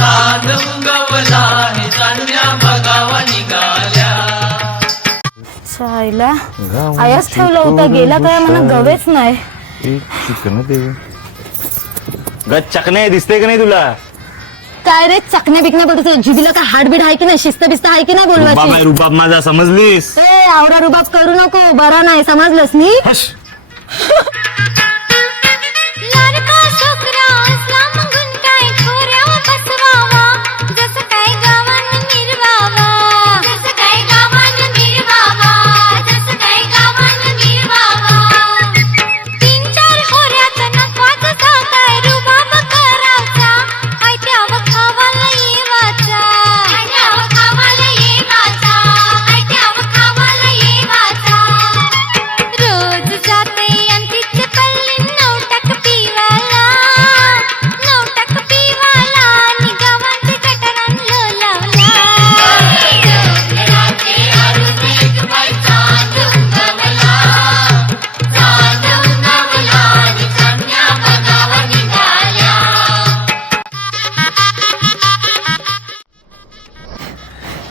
चांद उगवला हे चांदण्या बघावा निघाल्या. चायला आयाच ठेवलं होतं, गेला काय मला गवेच नाही. चकणे दिसते का नाही तुला? काय रे चकण्या बिकण्या बोलतो, जिबीला काय हाडबीड आहे की नाही, शिस्त बिस्त आहे की नाही बोलवायची? रुबाब माझा समजलीस? ए आवरा रुबाब करू नको, बरा नाही समजलंस मी.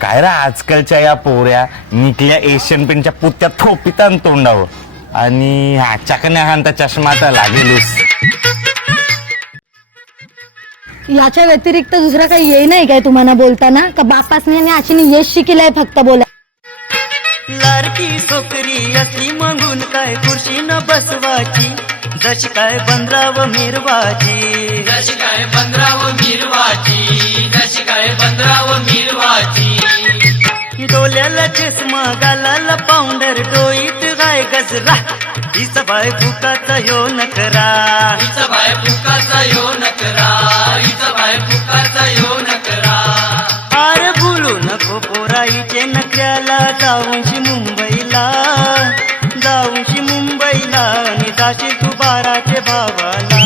काय रा आजकालच्या या पोऱ्या निकल्या एशियन पेंटच्या पुत्यात थोपित तोंडावं आणि हा चकण्या हांता चष्मा तर लागेलच. याच्या व्यतिरिक्त दुसरा काही येई नाही काय तुम्हाला बोलताना, का बापासने आणि आजीने यश शिकिलाय फक्त बोला? लाडकी सोकरी असली मागून काय खुर्शी न बसवाची, जशी काय बंद्राव मिरवाची, जशी काय पंधराव मिरवाची, जशी काय पंधराव मिरवाची. डोल्याला चष्मा गालाला पावडर, डोईत गाय गजरा, हिचा बाय फुकाचा यो नकरा, हिचा बाय फुकाचा यो नकरा, हिचा बाय फुकाचा यो नकरा. आर बोलू नको पोराईचे नकऱ्याला, जाऊनशी मुंबईला, जाऊनशी मुंबईला, आणि जाशील तू बाराचे भावाला.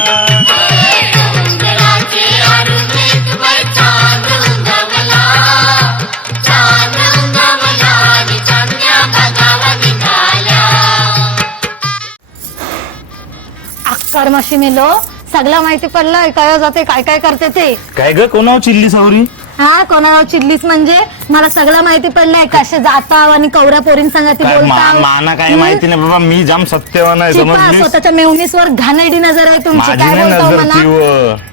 कर्माशी मेलो, सगळं माहिती पडलं काय जाते काय काय करते ते. काय ग कोणावर चिल्ली सावरी? हा कोणाला चिल्लीस म्हणजे मला सगळं माहिती पडलंय, कसे जाताव आणि कवऱ्या पोरीं संगती बोलताव. माना काय माहिती नाही बाबा, मी जाम सत्यवान आहे समजली. स्वतःच्या मेवणीसवर घाणेरडी नजर आहे तुमची, माझी काय नाही बोलताव नजर मला? ती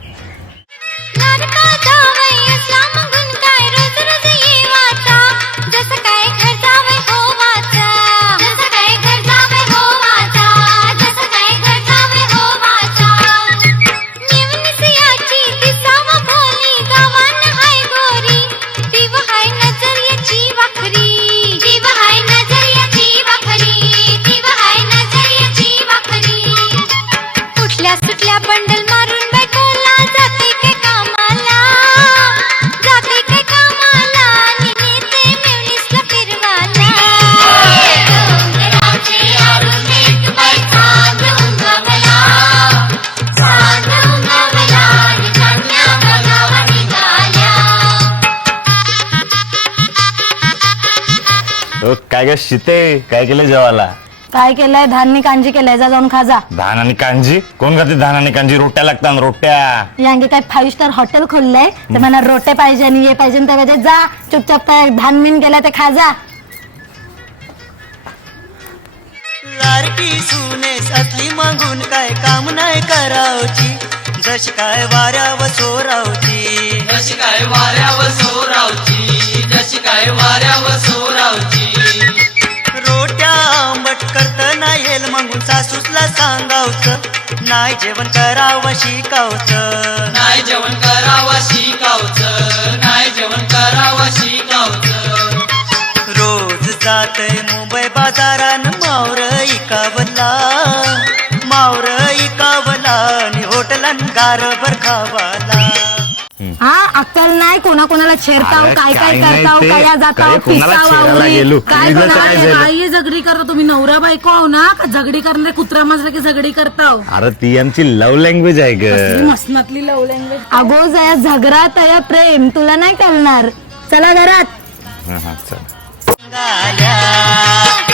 काय ग शिते, काय केलं जेवायला? काय केलंय? धान्य कांजी केलंय, जा जाऊन खा जा. धान आणि कांजी? कोण खाते धान आणि कांजी? रोट्या लागतात रोट्या. यांगे काय 5 स्टार हॉटेल खोललंय तर मला रोटे पाहिजे आणि हे पाहिजे, त्यावेळेस जा चुपचाप काय धान मीन गेला ते खा जा. लाडकी सुनेस असली मागून काय काम नाही करावची, जशी काय वाऱ्यावर सोरावची, जशी काय वाऱ्यावर सोरावची, जशी काय वाऱ्यावर सोरावची. रोट्या आंबट करता येईल मागून सासूसला सांगावचं, नाही जेवण करावं शिकावचं, नाही जेवण करावं शिकावचं, नाही जेवण करावं शिकावचं. रोज जातय मुंबई बाजारान मावर इकावला, मावर इकावला, आणि हॉटेलान गारभर खावाला. हा अक्कल नाही, कोणाकोणाला छेडताव, अरे, काय काय काय नाही करताव, ते. काय जाताव, काय कोणाला छेडायला गेलो? काय तुझं काय झालं? काही झगडी करता तुम्ही, नवरा बायको आहो ना, का झगडी करणारे कुत्रा माजरा की झगडी करताव? अरे ती आमची लव्ह लँग्वेज आहे ग. मसनातली लव लँग्वेज. अगो जया झगडा तया प्रेम तुला नाही कळणार, चला घरात. चल. गाल्या